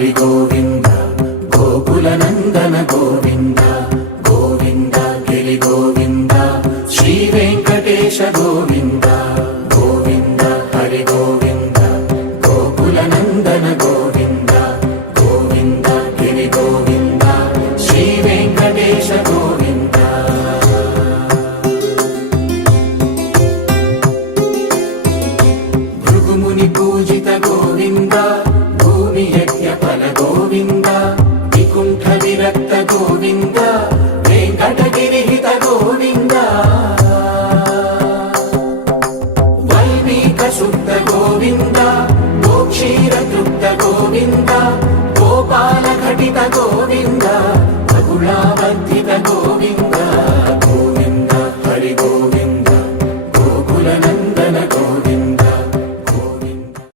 హరి గోవింద గోకుల నందన గోవింద గోవింద గిరి గోవింద శ్రీ వెంకటేశ గోవింద గోవింద హరి గోవింద గోకుల నందన గోవింద గోవింద గిరి గోవింద శ్రీ వెంకటేశ గోవింద భృగుముని పూజిత గోవింద భూమి యజ్ఞ ఫల గోవింద వికుంఠ విరక్త గోవింద వెంకటగిరిహిత గోవింద వల్మీక శుద్ధ గోవింద గోక్షీర తృప్త గోవింద